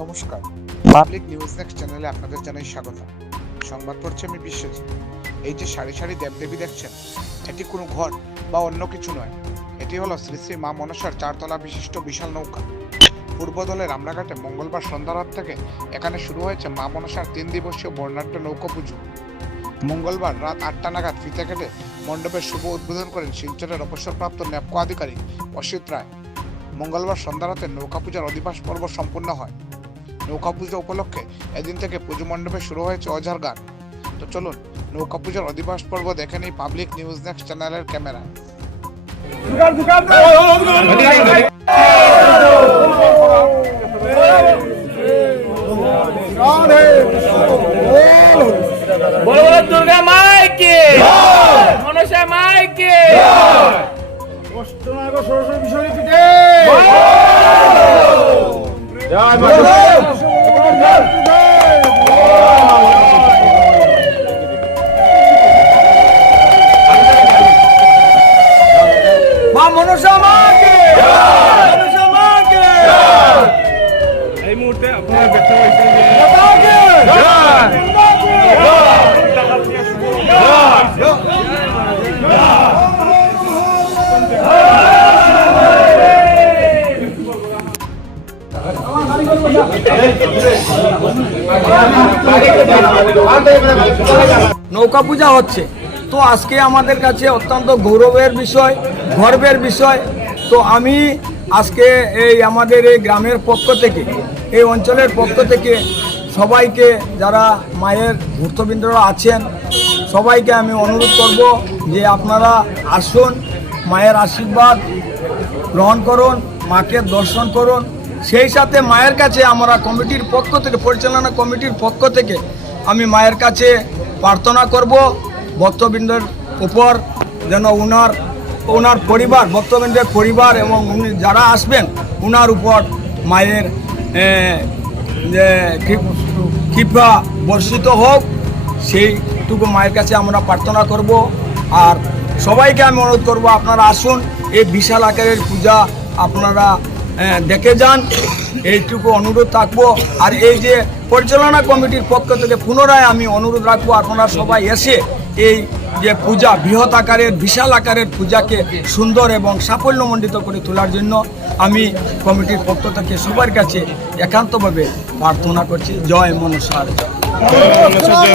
নমস্কার। Public news next চ্যানেলে আপনাদের জানাই স্বাগত। সংবাদ পড়ছে আমি বিশ্বজিৎ। এই যে সারি সারি দেবদেবী দেখছেন, এটি কোনো ঘর বা অন্য কিছু নয়। এটি হলো শ্রী শ্রী মা মনসার চারতলা বিশিষ্ট বিশাল নৌকা। পূর্বদলে রামরাঘাটে মঙ্গলবার সন্ধ্যা থেকে এখানে শুরু হয়েছে মা মনসার তিন দিবসীয় বর্ণাঢ্য নৌকা পুজো। মঙ্গলবার রাত আটটা নাগাদ ফিতে কেটে মণ্ডপের শুভ উদ্বোধন করেন শিলচরের অবসরপ্রাপ্ত ন্যাপকো আধিকারিক অসিত রায়। মঙ্গলবার সন্ধ্যা রাতে নৌকা পূজার অধিবাস পর্ব সম্পন্ন হয়। নৌকা পুজো উপলক্ষে এদিন থেকে পুজো মণ্ডপে শুরু হয়েছে অঝার গান। তো চলুন, নৌকা পুজোর অধিবাস পর্ব দেখে নিই পাবলিক নিউজ নেক্সট চ্যানেলের ক্যামেরায় বড় বড় দুর্গা মাইকে। মনসা মাইকে। মা মনসা মাইকে মনসা মাইকে এই মুহূর্তে আপনারা দেখতে পাচ্ছেন নৌকা পূজা হচ্ছে। তো আজকে আমাদের কাছে অত্যন্ত গৌরবের বিষয়, গর্বের বিষয়। তো আমি আজকে এই আমাদের এই গ্রামের পক্ষ থেকে, এই অঞ্চলের পক্ষ থেকে সবাইকে যারা মায়ের ভক্তবৃন্দরা আছেন, সবাইকে আমি অনুরোধ করব যে আপনারা আসুন, মায়ের আশীর্বাদ গ্রহণ করুন, মাকে দর্শন করুন। সেই সাথে মায়ের কাছে আমরা কমিটির পক্ষ থেকে, পরিচালনা কমিটির পক্ষ থেকে আমি মায়ের কাছে প্রার্থনা করব, ভক্তবৃন্দের উপর যেন উনার ওনার পরিবার, ভক্তবৃন্দের পরিবার এবং উনি যারা আসবেন, উনার উপর মায়ের কৃপ- বর্ষিত হোক, সেইটুকু মায়ের কাছে আমরা প্রার্থনা করব। আর সবাইকে আমি অনুরোধ করব, আপনারা আসুন, এই বিশাল আকারের পূজা আপনারা দেখে যান এইটুকু অনুরোধ থাকব আর এই যে পরিচালনা কমিটির পক্ষ থেকে পুনরায় আমি অনুরোধ রাখব আপনারা সবাই এসে এই যে পূজা বৃহৎ আকারের বিশাল আকারের পূজাকে সুন্দর এবং সাফল্যমণ্ডিত করে তোলার জন্য আমি কমিটির পক্ষ থেকে সবার কাছে একান্তভাবে প্রার্থনা করছি। জয় মনসার। জয়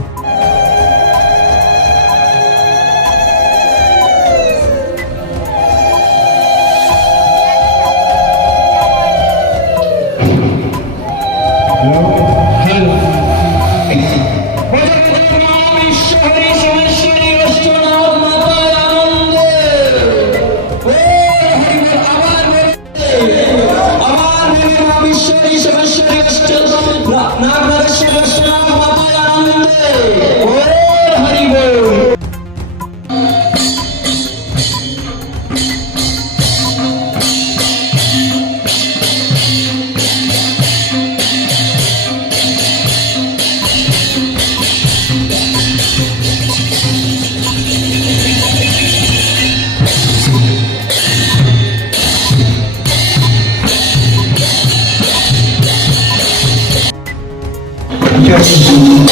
কিছুক্ষণের